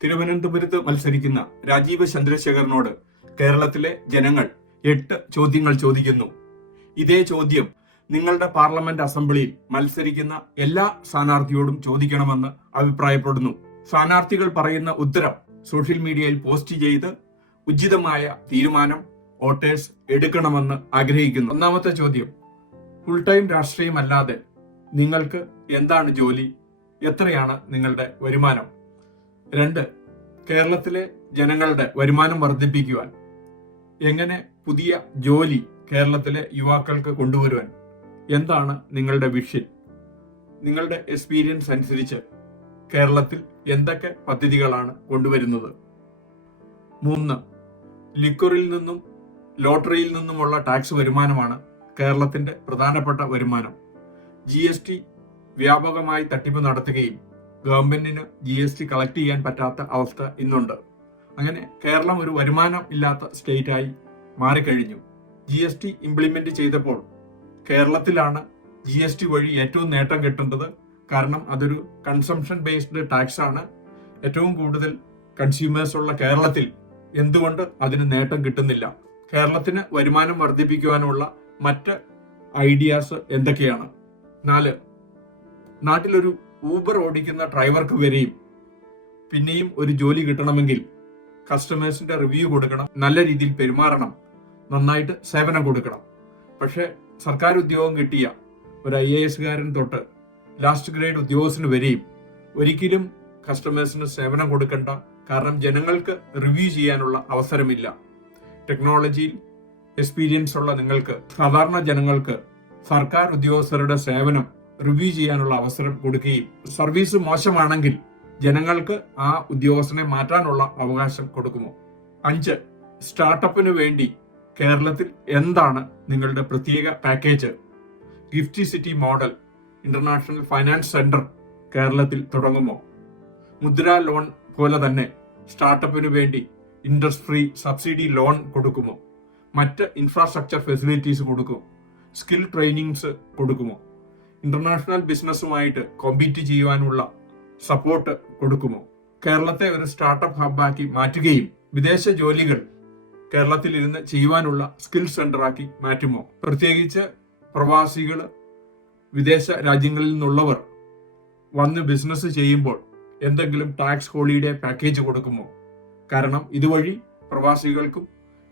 തിരുവനന്തപുരത്ത് മത്സരിക്കുന്ന രാജീവ് ചന്ദ്രശേഖരനോട് കേരളത്തിലെ ജനങ്ങൾ 8 ചോദ്യങ്ങൾ ചോദിക്കുന്നു. ഇതേ ചോദ്യം നിങ്ങളുടെ പാർലമെന്റ് അസംബ്ലിയിൽ മത്സരിക്കുന്ന എല്ലാ സ്ഥാനാർത്ഥിയോടും ചോദിക്കണമെന്ന് അഭിപ്രായപ്പെടുന്നു. സ്ഥാനാർത്ഥികൾ പറയുന്ന ഉത്തരം സോഷ്യൽ മീഡിയയിൽ പോസ്റ്റ് ചെയ്ത് ഉചിതമായ തീരുമാനം വോട്ടേഴ്സ് എടുക്കണമെന്ന് ആഗ്രഹിക്കുന്നു. ഒന്നാമത്തെ ചോദ്യം, ഫുൾ ടൈം രാഷ്ട്രീയമല്ലാതെ നിങ്ങൾക്ക് എന്താണ് ജോലി? എത്രയാണ് നിങ്ങളുടെ വരുമാനം? 2. കേരളത്തിലെ ജനങ്ങളുടെ വരുമാനം വർദ്ധിപ്പിക്കുവാൻ എങ്ങനെ പുതിയ ജോലി കേരളത്തിലെ യുവാക്കൾക്ക് കൊണ്ടുവരുവാൻ എന്താണ് നിങ്ങളുടെ വിഷൻ? നിങ്ങളുടെ എക്സ്പീരിയൻസ് അനുസരിച്ച് കേരളത്തിൽ എന്തൊക്കെ പദ്ധതികളാണ് കൊണ്ടുവരുന്നത്? 3. ലിക്വറിൽ നിന്നും ലോട്ടറിയിൽ നിന്നുമുള്ള ടാക്സ് വരുമാനമാണ് കേരളത്തിന്റെ പ്രധാനപ്പെട്ട വരുമാനം. GST വ്യാപകമായി തട്ടിപ്പ് നടത്തുകയും ഗവൺമെന്റിന് GST കളക്ട് ചെയ്യാൻ പറ്റാത്ത അവസ്ഥ ഇന്നുണ്ട്. അങ്ങനെ കേരളം ഒരു വരുമാനം ഇല്ലാത്ത സ്റ്റേറ്റായി മാറിക്കഴിഞ്ഞു. GST ഇംപ്ലിമെന്റ് ചെയ്തപ്പോൾ കേരളത്തിലാണ് GST വഴി ഏറ്റവും നേട്ടം കിട്ടേണ്ടത്. കാരണം അതൊരു കൺസംഷൻ ബേസ്ഡ് ടാക്സ് ആണ്. ഏറ്റവും കൂടുതൽ കൺസ്യൂമേഴ്സ് ഉള്ള കേരളത്തിൽ എന്തുകൊണ്ട് അതിന് നേട്ടം കിട്ടുന്നില്ല? കേരളത്തിന് വരുമാനം വർദ്ധിപ്പിക്കുവാനുള്ള മറ്റ് ഐഡിയാസ് എന്തൊക്കെയാണ്? 4. നാട്ടിലൊരു ഊബർ ഓടിക്കുന്ന ഡ്രൈവർക്ക് വരെയും പിന്നെയും ഒരു ജോലി കിട്ടണമെങ്കിൽ കസ്റ്റമേഴ്സിന്റെ റിവ്യൂ കൊടുക്കണം, നല്ല രീതിയിൽ പെരുമാറണം, നന്നായിട്ട് സേവനം കൊടുക്കണം. പക്ഷെ സർക്കാർ ഉദ്യോഗം കിട്ടിയ ഒരു IAS കാരൻ തൊട്ട് ലാസ്റ്റ് ഗ്രേഡ് ഉദ്യോഗസ്ഥന് വരെയും ഒരിക്കലും കസ്റ്റമേഴ്സിന് സേവനം കൊടുക്കണ്ട. കാരണം ജനങ്ങൾക്ക് റിവ്യൂ ചെയ്യാനുള്ള അവസരമില്ല. ടെക്നോളജിയിൽ എക്സ്പീരിയൻസ് ഉള്ള നിങ്ങൾക്ക്, സാധാരണ ജനങ്ങൾക്ക് സർക്കാർ ഉദ്യോഗസ്ഥരുടെ സേവനം റിവ്യൂ ചെയ്യാനുള്ള അവസരം കൊടുക്കുകയും സർവീസ് മോശമാണെങ്കിൽ ജനങ്ങൾക്ക് ആ ഉദ്യോഗസ്ഥനെ മാറ്റാനുള്ള അവകാശം കൊടുക്കുമോ? 5. സ്റ്റാർട്ടപ്പിന് വേണ്ടി കേരളത്തിൽ എന്താണ് നിങ്ങളുടെ പ്രത്യേക package? Gift city model international finance centre കേരളത്തിൽ തുടങ്ങുമോ? മുദ്ര ലോൺ പോലെ തന്നെ സ്റ്റാർട്ടപ്പിന് വേണ്ടി ഇൻട്രസ്റ്റ് ഫ്രീ സബ്സിഡി ലോൺ കൊടുക്കുമോ? മറ്റ് ഇൻഫ്രാസ്ട്രക്ചർ ഫെസിലിറ്റീസ് കൊടുക്കുമോ? സ്കിൽ ട്രെയിനിങ്സ് കൊടുക്കുമോ? ഇന്റർനാഷണൽ ബിസിനസ്സുമായിട്ട് കോമ്പീറ്റ് ചെയ്യുവാനുള്ള സപ്പോർട്ട് കൊടുക്കുമോ? കേരളത്തെ ഒരു സ്റ്റാർട്ടപ്പ് ഹബ്ബാക്കി മാറ്റുകയും വിദേശ ജോലികൾ കേരളത്തിൽ ഇരുന്ന് ചെയ്യുവാനുള്ള സ്കിൽ സെന്ററാക്കി മാറ്റുമോ? പ്രത്യേകിച്ച് പ്രവാസികൾ, വിദേശ രാജ്യങ്ങളിൽ നിന്നുള്ളവർ വന്ന് ബിസിനസ് ചെയ്യുമ്പോൾ എന്തെങ്കിലും ടാക്സ് ഹോളിഡേ പാക്കേജ് കൊടുക്കുമോ? കാരണം ഇതുവഴി പ്രവാസികൾക്കും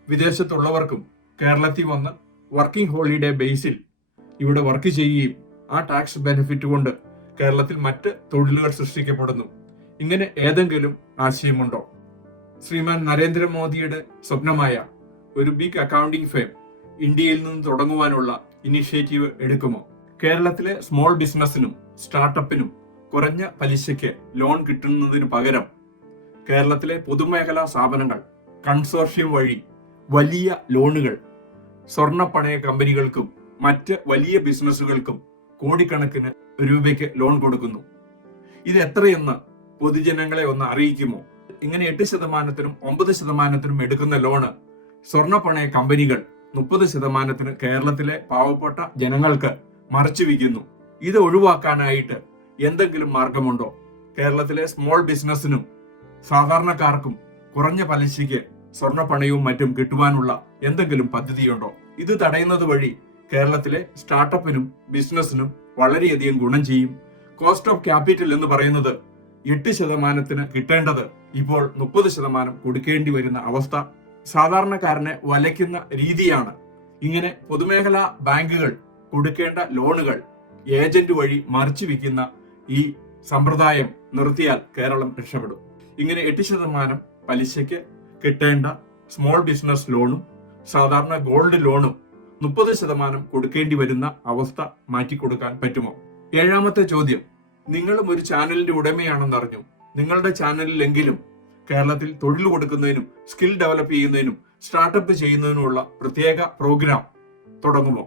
വിദേശത്തുള്ളവർക്കും കേരളത്തിൽ വന്ന് വർക്കിംഗ് ഹോളിഡേ ബേസിൽ ഇവിടെ വർക്ക് ചെയ്യുകയും ആ ടാക്സ് ബെനിഫിറ്റ് കൊണ്ട് കേരളത്തിൽ മറ്റ് തൊഴിലുകൾ സൃഷ്ടിക്കപ്പെടുന്നു. ഇങ്ങനെ ഏതെങ്കിലും ആശയമുണ്ടോ? ശ്രീമാൻ നരേന്ദ്രമോദിയുടെ സ്വപ്നമായ ഒരു ബിഗ് അക്കൗണ്ടിംഗ് ഫേം ഇന്ത്യയിൽ നിന്ന് തുടങ്ങുവാനുള്ള ഇനിഷ്യേറ്റീവ് എടുക്കുമോ? കേരളത്തിലെ സ്മോൾ ബിസിനസിനും സ്റ്റാർട്ടപ്പിനും കുറഞ്ഞ പലിശയ്ക്ക് ലോൺ കിട്ടുന്നതിന് പകരം കേരളത്തിലെ പൊതുമേഖലാ സ്ഥാപനങ്ങൾ കൺസോർഷ്യം വഴി വലിയ ലോണുകൾ സ്വർണ്ണ പണയ കമ്പനികൾക്കും മറ്റ് വലിയ ബിസിനസ്സുകൾക്കും കോടിക്കണക്കിന് രൂപയ്ക്ക് ലോൺ കൊടുക്കുന്നു. ഇത് എത്രയെന്ന് പൊതുജനങ്ങളെ ഒന്ന് അറിയിക്കുമോ? ഇങ്ങനെ 8%-നും 9%-നും എടുക്കുന്ന ലോണ് സ്വർണ്ണ പണയ കമ്പനികൾ 30%-ന് കേരളത്തിലെ പാവപ്പെട്ട ജനങ്ങൾക്ക് മറച്ചു വിൽക്കുന്നു. ഇത് ഒഴിവാക്കാനായിട്ട് എന്തെങ്കിലും മാർഗമുണ്ടോ? കേരളത്തിലെ സ്മോൾ ബിസിനസിനും സാധാരണക്കാർക്കും കുറഞ്ഞ പലിശയ്ക്ക് സ്വർണ്ണ പണയവും മറ്റും കിട്ടുവാനുള്ള എന്തെങ്കിലും പദ്ധതിയുണ്ടോ? ഇത് തടയുന്നത് വഴി കേരളത്തിലെ സ്റ്റാർട്ടപ്പിനും ബിസിനസിനും വളരെയധികം ഗുണം ചെയ്യും. കോസ്റ്റ് ഓഫ് ക്യാപിറ്റൽ എന്ന് പറയുന്നത് 8%-ന് കിട്ടേണ്ടത് ഇപ്പോൾ 30% കൊടുക്കേണ്ടി വരുന്ന അവസ്ഥ സാധാരണക്കാരനെ വലയ്ക്കുന്ന രീതിയാണ്. ഇങ്ങനെ പൊതുമേഖലാ ബാങ്കുകൾ കൊടുക്കേണ്ട ലോണുകൾ ഏജന്റ് വഴി മറിച്ചു വിൽക്കുന്ന ഈ സമ്പ്രദായം നിർത്തിയാൽ കേരളം രക്ഷപ്പെടും. ഇങ്ങനെ 8% പലിശയ്ക്ക് കിട്ടേണ്ട സ്മോൾ ബിസിനസ് ലോണും സാധാരണ ഗോൾഡ് ലോണും 30% കൊടുക്കേണ്ടി വരുന്ന അവസ്ഥ മാറ്റിക്കൊടുക്കാൻ പറ്റുമോ? 7ാമത്തെ ചോദ്യം, നിങ്ങളും ഒരു ചാനലിന്റെ ഉടമയാണെന്നറിഞ്ഞു. നിങ്ങളുടെ ചാനലിലെങ്കിലും കേരളത്തിൽ തൊഴിൽ കൊടുക്കുന്നതിനും സ്കിൽ ഡെവലപ്പ് ചെയ്യുന്നതിനും സ്റ്റാർട്ടപ്പ് ചെയ്യുന്നതിനുമുള്ള പ്രത്യേക പ്രോഗ്രാം തുടങ്ങുമോ?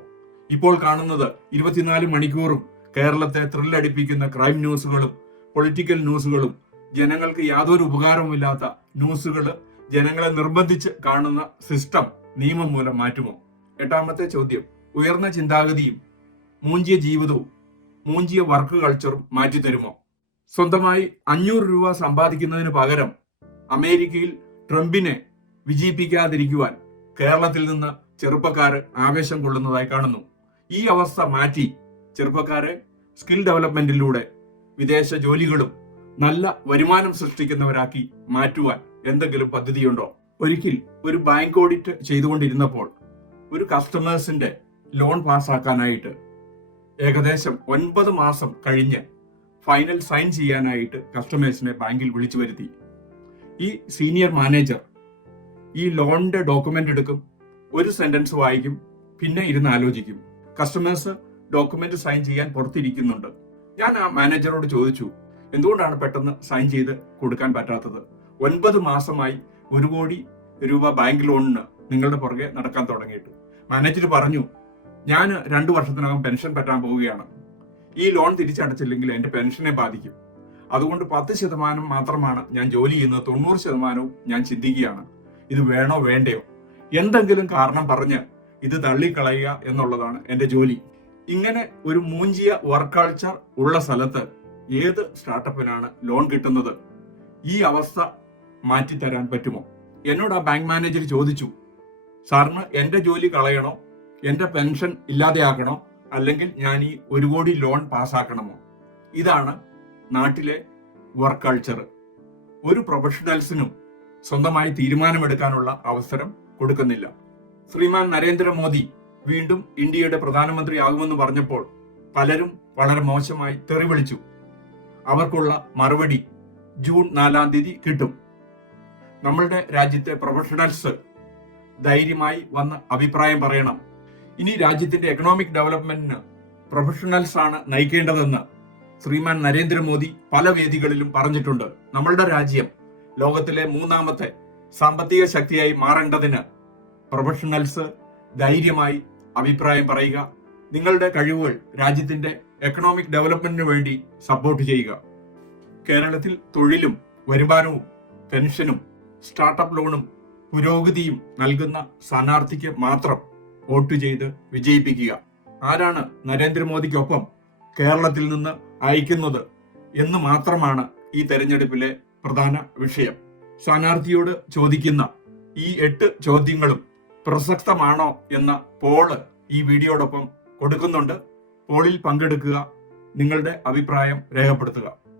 ഇപ്പോൾ കാണുന്നത് 24 മണിക്കൂറും കേരളത്തെ ത്രില്ലടിപ്പിക്കുന്ന ക്രൈം ന്യൂസുകളും പൊളിറ്റിക്കൽ ന്യൂസുകളും ജനങ്ങൾക്ക് യാതൊരു ഉപകാരവുമില്ലാത്ത ന്യൂസുകൾ ജനങ്ങളെ നിർബന്ധിച്ച് കാണുന്ന സിസ്റ്റം നിയമം മൂലം മാറ്റുമോ? 8ാമത്തെ ചോദ്യം, ഉയർന്ന ചിന്താഗതിയും മൂഞ്ചിയ ജീവിതവും മൂഞ്ചിയ വർക്ക് കൾച്ചറും മാറ്റിത്തരുമോ? സ്വന്തമായി 500 രൂപ സമ്പാദിക്കുന്നതിന് പകരം അമേരിക്കയിൽ ട്രംപിനെ വിജയിപ്പിക്കാതിരിക്കുവാൻ കേരളത്തിൽ നിന്ന് ചെറുപ്പക്കാർ ആവേശം കൊള്ളുന്നതായി കാണുന്നു. ഈ അവസ്ഥ മാറ്റി ചെറുപ്പക്കാരെ സ്കിൽ ഡെവലപ്മെന്റിലൂടെ വിദേശ ജോലികളും നല്ല വരുമാനം സൃഷ്ടിക്കുന്നവരാക്കി മാറ്റുവാൻ എന്തെങ്കിലും പദ്ധതിയുണ്ടോ? ഒരിക്കൽ ഒരു ബാങ്ക് ഓഡിറ്റ് ചെയ്തുകൊണ്ടിരുന്നപ്പോൾ ഒരു കസ്റ്റമേഴ്സിന്റെ ലോൺ പാസ്സാക്കാനായിട്ട് ഏകദേശം 9 മാസം കഴിഞ്ഞ് ഫൈനൽ സൈൻ ചെയ്യാനായിട്ട് കസ്റ്റമേഴ്സിനെ ബാങ്കിൽ വിളിച്ചു വരുത്തി. ഈ സീനിയർ മാനേജർ ഈ ലോണിന്റെ ഡോക്യുമെന്റ് എടുക്കും, ഒരു സെന്റൻസ് വായിക്കും, പിന്നെ ഇരുന്ന് ആലോചിക്കും. കസ്റ്റമേഴ്സ് ഡോക്യുമെന്റ് സൈൻ ചെയ്യാൻ പുറത്തിരിക്കുന്നുണ്ട്. ഞാൻ ആ മാനേജറോട് ചോദിച്ചു, എന്തുകൊണ്ടാണ് പെട്ടെന്ന് സൈൻ ചെയ്ത് കൊടുക്കാൻ പറ്റാത്തത്? 9 മാസമായി 1 കോടി രൂപ ബാങ്ക് ലോണിന് നിങ്ങളുടെ പുറകെ നടക്കാൻ തുടങ്ങിയിട്ട്. മാനേജർ പറഞ്ഞു, ഞാൻ 2 വർഷത്തിനകം പെൻഷൻ പറ്റാൻ പോവുകയാണ്. ഈ ലോൺ തിരിച്ചടച്ചില്ലെങ്കിൽ എന്റെ പെൻഷനെ ബാധിക്കും. അതുകൊണ്ട് 10% മാത്രമാണ് ഞാൻ ജോലി ചെയ്യുന്നത്, 90% ഞാൻ ചിന്തിക്കുകയാണ്, ഇത് വേണോ വേണ്ടയോ? എന്തെങ്കിലും കാരണം പറഞ്ഞ് ഇത് തള്ളിക്കളയുക എന്നുള്ളതാണ് എന്റെ ജോലി. ഇങ്ങനെ ഒരു മൂഞ്ചിയ വർക്ക് കൾച്ചർ ഉള്ള സ്ഥലത്ത് ഏത് സ്റ്റാർട്ടപ്പിനാണ് ലോൺ കിട്ടുന്നത്? ഈ അവസ്ഥ മാറ്റിത്തരാൻ പറ്റുമോ? എന്നോട് ആ ബാങ്ക് മാനേജർ ചോദിച്ചു, സാറിന് എന്റെ ജോലി കളയണോ, എന്റെ പെൻഷൻ ഇല്ലാതെയാക്കണോ, അല്ലെങ്കിൽ ഞാൻ ഈ 1 കോടി ലോൺ പാസ്സാക്കണമോ? ഇതാണ് നാട്ടിലെ വർക്ക് കൾച്ചർ. ഒരു പ്രൊഫഷണൽസിനും സ്വന്തമായി തീരുമാനമെടുക്കാനുള്ള അവസരം കൊടുക്കുന്നില്ല. ശ്രീമാൻ നരേന്ദ്രമോദി വീണ്ടും ഇന്ത്യയുടെ പ്രധാനമന്ത്രിയാകുമെന്ന് പറഞ്ഞപ്പോൾ പലരും വളരെ മോശമായി തെറി വിളിച്ചു. അവർക്കുള്ള മറുപടി ജൂൺ 4-ാം തീയതി കിട്ടും. നമ്മളുടെ രാജ്യത്തെ പ്രൊഫഷണൽസ് ധൈര്യമായി വന്ന് അഭിപ്രായം പറയണം. ഇനി രാജ്യത്തിന്റെ എക്കണോമിക് ഡെവലപ്മെന്റിന് പ്രൊഫഷണൽസ് ആണ് നയിക്കേണ്ടതെന്ന് ശ്രീമാൻ നരേന്ദ്രമോദി പല വേദികളിലും പറഞ്ഞിട്ടുണ്ട്. നമ്മളുടെ രാജ്യം ലോകത്തിലെ 3ാമത്തെ സാമ്പത്തിക ശക്തിയായി മാറേണ്ടതിന് പ്രൊഫഷണൽസ് ധൈര്യമായി അഭിപ്രായം പറയുക. നിങ്ങളുടെ കഴിവുകൾ രാജ്യത്തിന്റെ എക്കണോമിക് ഡെവലപ്മെന്റിന് വേണ്ടി സപ്പോർട്ട് ചെയ്യുക. കേരളത്തിൽ തൊഴിലും വരുമാനവും പെൻഷനും സ്റ്റാർട്ടപ്പ് ലോണും പുരോഗതിയും നൽകുന്ന സ്ഥാനാർത്ഥിക്ക് മാത്രം വോട്ട് ചെയ്ത് വിജയിപ്പിക്കുക. ആരാണ് നരേന്ദ്രമോദിക്കൊപ്പം കേരളത്തിൽ നിന്ന് അയക്കുന്നത് എന്ന് മാത്രമാണ് ഈ തെരഞ്ഞെടുപ്പിലെ പ്രധാന വിഷയം. സ്ഥാനാർത്ഥിയോട് ചോദിക്കുന്ന ഈ 8 ചോദ്യങ്ങളും പ്രസക്തമാണോ എന്ന പോള് ഈ വീഡിയോടൊപ്പം കൊടുക്കുന്നുണ്ട്. പോളിൽ പങ്കെടുക്കുക, നിങ്ങളുടെ അഭിപ്രായം രേഖപ്പെടുത്തുക.